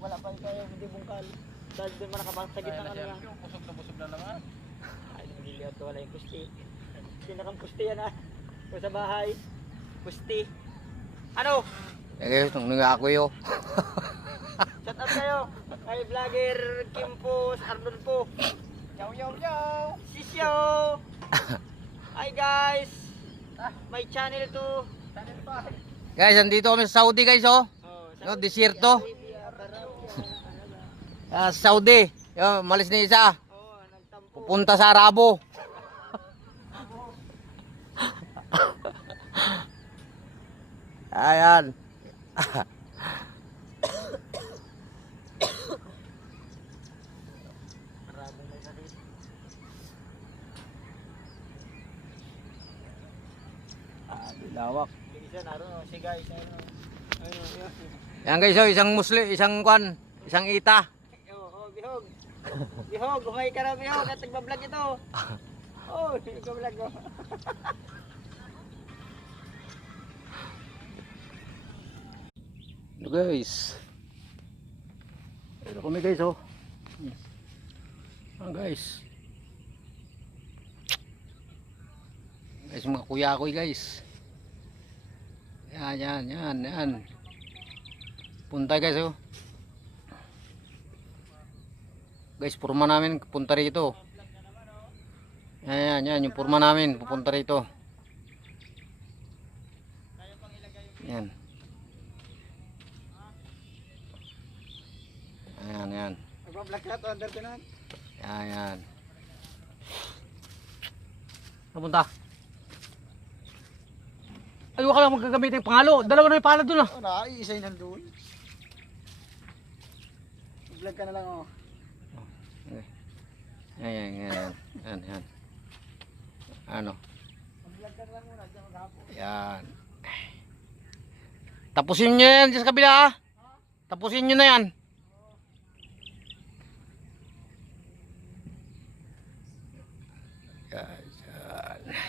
wala pa kayo hindi bungkal. Dahil doon man nakabang sa gitna kanina. Busog na naman. Ay, nagiliot ko wala yung pusti. Pinakang pusti yan ah. Kung sa bahay. Pusti. Ano? Eh, nung ako yo. Shout out kayo. Kay vlogger Kim po, Arnold po. Yow, yow, yow. Sisyo. Hi guys. My channel to. Guys, andito kami sa Saudi guys oh. Oh, No, desierto. Saudi. Yo, malis na isa. Oh, nagtampo. Pupunta sa Arabo. Ayan. Maraming may sakit. Lawak. Isa naroon si guys, ayun. Yan guys oh, isang muslim, isang kwan, isang ita. Oh, bihog. Bihog, umay ka na bihog at nagbablog ito. Oh, nagbablog ko. Ito guys. Ito kami guys oh. Guys. Guys, mga kuya ko guys. Yan. Punta guys oh. Guys, purma namin punta rito. Yan, yung purma namin pupunta rito. Yan. Yan. Nagbablog ka to under tinan. Yan. Napunta. Ay, wala ka lang magagamit yung pangalo. Dalawa na yung pala doon ah. Oh, na, isa yun nandun. Vlog ka na lang oh. Yan. Ano? Vlog ka na lang muna, diyan maghapon. Yan. Tapusin nyo yan sa kabila ah. Tapusin nyo na yan. Yan.